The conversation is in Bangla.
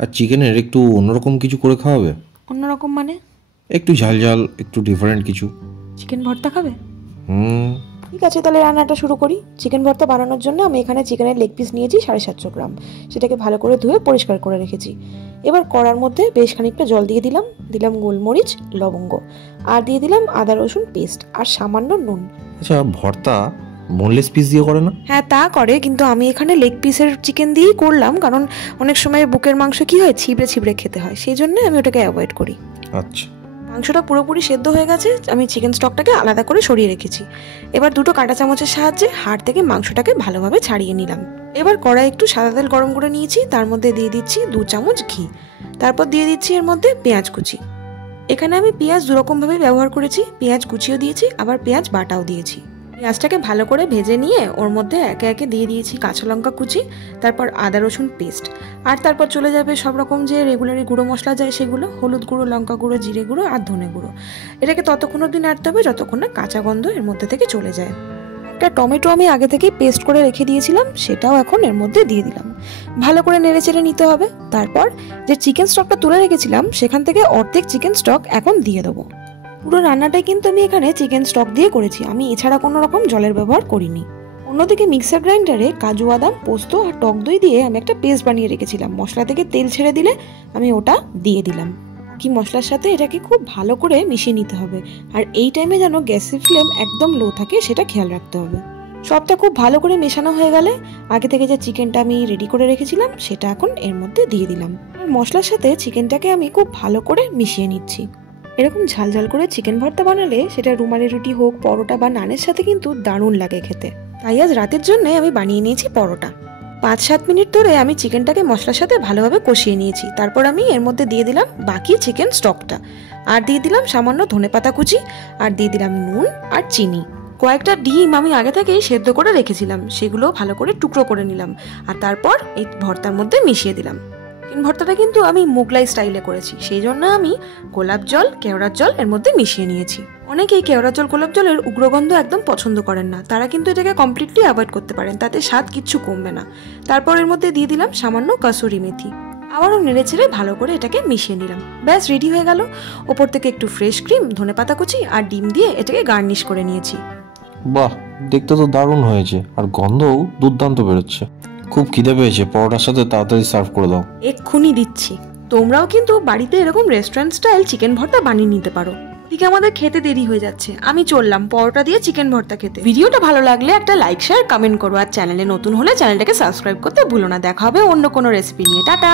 আর চিকেনের একটু অন্যরকম কিছু করে খাওয়াবে। অন্যরকম মানে? একটু ঝাল ঝাল, একটু ডিফারেন্ট কিছু। চিকেন ভর্তা খাবে? ঠিক আছে, তাহলে রান্নাটা শুরু করি। চিকেন ভর্তা বানানোর জন্য আমি এখানে চিকেনের লেগ পিস নিয়েছি 750 গ্রাম। সেটাকে ভালো করে ধুয়ে পরিষ্কার করে রেখেছি। এবার কড়ার মধ্যে বেশ খানিকটা জল দিয়ে দিলাম গোলমরিচ, লবঙ্গ, আর দিয়ে দিলাম আদা রসুন পেস্ট আর সামান্য নুন। আচ্ছা, ভর্তা বোনলেস পিস দিয়ে করে না? হ্যাঁ, তা করে, কিন্তু আমি এখানে লেগ পিসের চিকেন দিয়েই করলাম, কারণ অনেক সময় বুকের মাংস কি হয়, ছিবড়ে ছিবড়ে খেতে হয়, সেই জন্য আমি ওটাকে অ্যাভয়েড করি। আচ্ছা, মাংসটা পুরোপুরি সেদ্ধ হয়ে গেছে। আমি চিকেন স্টকটাকে আলাদা করে সরিয়ে রেখেছি। এবার দুটো কাঁটা চামচের সাহায্যে হাড় থেকে মাংসটাকে ভালোভাবে ছাড়িয়ে নিলাম। এবার কড়াই একটু সাদা তেল গরম করে নিয়েছি, তার মধ্যে দিয়ে দিচ্ছি 2 চামচ ঘি। তারপর দিয়ে দিচ্ছি এর মধ্যে পেঁয়াজ কুচি। এখানে আমি পেঁয়াজ দুরকমভাবে ব্যবহার করেছি, পেঁয়াজ কুচিও দিয়েছি, আবার পেঁয়াজ বাটাও দিয়েছি। পেঁয়াজটাকে ভালো করে ভেজে নিয়ে ওর মধ্যে একে একে দিয়ে দিয়েছি কাঁচা লঙ্কা কুচি, তারপর আদা রসুন পেস্ট, আর তারপর চলে যাবে সব রকম যে রেগুলারি গুঁড়ো মশলা যায় সেগুলো, হলুদ গুঁড়ো, লঙ্কা গুঁড়ো, জিরে গুঁড়ো আর ধনে গুঁড়ো। এটাকে ততক্ষণ অবধি নাড়তে হবে যতক্ষণ না কাঁচা গন্ধ এর মধ্যে থেকে চলে যায়। একটা টমেটো আমি আগে থেকেই পেস্ট করে রেখে দিয়েছিলাম, সেটাও এখন এর মধ্যে দিয়ে দিলাম। ভালো করে নেড়ে চেড়ে নিতে হবে। তারপর যে চিকেন স্টকটা তুলে রেখেছিলাম সেখান থেকে অর্ধেক চিকেন স্টক এখন দিয়ে দেবো। পুরো রান্নাটাই কিন্তু আমি এখানে চিকেন স্টক দিয়ে করেছি, আমি এছাড়া কোনো রকম জলের ব্যবহার করিনি। অন্যদিকে মিক্সার গ্রাইন্ডারে কাজু বাদাম, পোস্ত আর টক দই দিয়ে আমি একটা পেস্ট বানিয়ে রেখেছিলাম। মশলা থেকে তেল ছেড়ে দিলে আমি ওটা দিয়ে দিলাম। কি মশলার সাথে এটাকে খুব ভালো করে মিশিয়ে নিতে হবে, আর এই টাইমে যেন গ্যাসের ফ্লেম একদম লো থাকে সেটা খেয়াল রাখতে হবে। সবটা খুব ভালো করে মেশানো হয়ে গেলে আগে থেকে যে চিকেনটা আমি রেডি করে রেখেছিলাম সেটা এখন এর মধ্যে দিয়ে দিলাম। আর মশলার সাথে চিকেনটাকে আমি খুব ভালো করে মিশিয়ে নিচ্ছি। এরকম ঝাল ঝাল করে চিকেন ভর্তা বানালে সেটা রুমালি রুটি হোক, পরোটা বা নানের সাথে কিন্তু দারুণ লাগে খেতে। তাই আজ রাতের জন্য আমি বানিয়ে নিয়েছি পরোটা। 5-7 মিনিট ধরে আমি চিকেনটাকে মশলার সাথে ভালোভাবে কষিয়ে নিয়েছি। তারপর আমি এর মধ্যে দিয়ে দিলাম বাকি চিকেন স্টকটা, আর দিয়ে দিলাম সামান্য ধনেপাতা কুচি, আর দিয়ে দিলাম নুন আর চিনি। কয়েকটা ডিম আমি আগে থেকেই সেদ্ধ করে রেখেছিলাম, সেগুলো ভালো করে টুকরো করে নিলাম, আর তারপর এই ভর্তার মধ্যে মিশিয়ে দিলাম। চিকেন ভর্তাটা কিন্তু আমি মোগলাই স্টাইলে করেছি, সেই জন্য আমি গোলাপ জল, কেওড়ার জল এর মধ্যে মিশিয়ে নিয়েছি। অনেকেই কেওড়া জল, গোলাপ জলের উগ্রগন্ধ একদম পছন্দ করেন না, তারা কিন্তু এটাকে কমপ্লিটলি অ্যাভয়েড করতে পারেন, তাতে স্বাদ কিচ্ছু কমবে না। তারপর এর মধ্যে দিয়ে দিলাম সামান্য কাসুরি মেথি। আবারও নেড়ে ছেড়ে ভালো করে এটাকে মিশিয়ে নিলাম। ব্যাস রেডি হয়ে গেল। ওপর থেকে একটু ফ্রেশ ক্রিম, ধনেপাতা কুচি আর ডিম দিয়ে এটাকে গার্নিশ করে নিয়েছি। বাহ, দেখতে তো দারুণ হয়েছে, আর গন্ধও দুর্দান্ত বেরোচ্ছে। খুব খিদে পেয়েছে, পরোটার সাথে তাড়াতাড়ি সার্ভ করে দাও। এক্ষুনি দিচ্ছি। তোমরাও কিন্তু বাড়িতে এরকম রেস্টুরেন্ট স্টাইল চিকেন ভর্তা বানিয়ে নিতে পারো। এদিকে আমাদের খেতে দেরি হয়ে যাচ্ছে, আমি চললাম পরোটা দিয়ে চিকেন ভর্তা খেতে। ভিডিওটা ভালো লাগলে একটা লাইক, শেয়ার, কমেন্ট করো, আর চ্যানেলে নতুন হলে চ্যানেলটাকে সাবস্ক্রাইব করতে ভুলো না। দেখা হবে অন্য কোনো রেসিপি নিয়ে। টাটা।